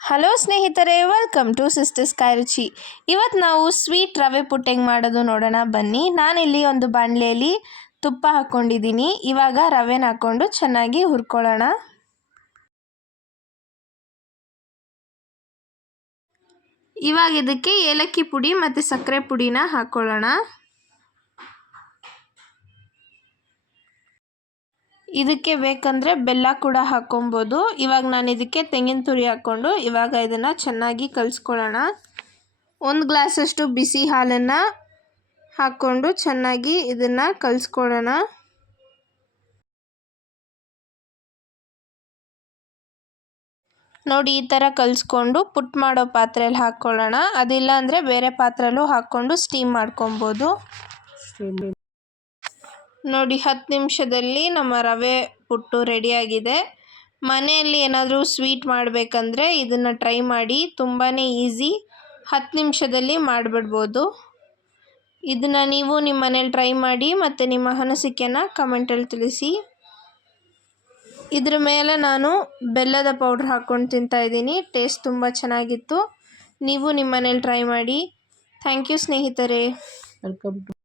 Hello ಸ್ನೇಹಿತರೆ, welcome to sisters ಕಾಯರುಚಿ. ಇವತ್ತು ನಾವು ಸ್ವೀಟ್ ರವೆ ಪುಟ್ಟು ಹೆಂಗೆ ಮಾಡೋದು ನೋಡೋಣ ಬನ್ನಿ. ನಾನಿಲ್ಲಿ ಒಂದು ಬಾಣಲೆಯಲ್ಲಿ ತುಪ್ಪ ಹಾಕ್ಕೊಂಡಿದ್ದೀನಿ. ಇವಾಗ ರವೆನ ಹಾಕ್ಕೊಂಡು ಚೆನ್ನಾಗಿ ಹುರ್ಕೊಳ್ಳೋಣ. ಇವಾಗ ಇದಕ್ಕೆ ಏಲಕ್ಕಿ ಪುಡಿ ಮತ್ತು ಸಕ್ಕರೆ ಪುಡಿನ ಹಾಕ್ಕೊಳ್ಳೋಣ. ಇದಕ್ಕೆ ಬೇಕಂದರೆ ಬೆಲ್ಲ ಕೂಡ ಹಾಕ್ಕೊಬೋದು. ಇವಾಗ ನಾನು ಇದಕ್ಕೆ ತೆಂಗಿನ ತುರಿ ಹಾಕ್ಕೊಂಡು ಇವಾಗ ಇದನ್ನು ಚೆನ್ನಾಗಿ ಕಲಿಸ್ಕೊಳ್ಳೋಣ. 1 ಗ್ಲಾಸಷ್ಟು ಬಿಸಿ ಹಾಲನ್ನು ಹಾಕ್ಕೊಂಡು ಚೆನ್ನಾಗಿ ಇದನ್ನು ಕಲಿಸ್ಕೊಳ್ಳೋಣ. ನೋಡಿ, ಈ ಥರ ಕಲಿಸ್ಕೊಂಡು ಪುಟ್ ಮಾಡೋ ಪಾತ್ರೆಯಲ್ಲಿ ಹಾಕ್ಕೊಳ್ಳೋಣ. ಅದಿಲ್ಲ ಅಂದರೆ ಬೇರೆ ಪಾತ್ರೆಯಲ್ಲೂ ಹಾಕ್ಕೊಂಡು ಸ್ಟೀಮ್ ಮಾಡ್ಕೊಬೋದು. ನೋಡಿ, 10 ನಿಮಿಷದಲ್ಲಿ ನಮ್ಮ ರವೆ ಪುಟ್ಟು ರೆಡಿಯಾಗಿದೆ. ಮನೆಯಲ್ಲಿ ಏನಾದರೂ ಸ್ವೀಟ್ ಮಾಡಬೇಕಂದ್ರೆ ಇದನ್ನು ಟ್ರೈ ಮಾಡಿ. ತುಂಬಾ ಈಸಿ, 10 ನಿಮಿಷದಲ್ಲಿ ಮಾಡಿಬಿಡ್ಬೋದು. ಇದನ್ನು ನೀವು ನಿಮ್ಮ ಮನೇಲಿ ಟ್ರೈ ಮಾಡಿ ಮತ್ತು ನಿಮ್ಮ ಅನಿಸಿಕೆನ ಕಮೆಂಟಲ್ಲಿ ತಿಳಿಸಿ. ಇದ್ರ ಮೇಲೆ ನಾನು ಬೆಲ್ಲದ ಪೌಡ್ರ್ ಹಾಕ್ಕೊಂಡು ತಿಂತಾಯಿದ್ದೀನಿ. ಟೇಸ್ಟ್ ತುಂಬ ಚೆನ್ನಾಗಿತ್ತು. ನೀವು ನಿಮ್ಮ ಮನೇಲಿ ಟ್ರೈ ಮಾಡಿ. ಥ್ಯಾಂಕ್ ಯು ಸ್ನೇಹಿತರೆ. Welcome to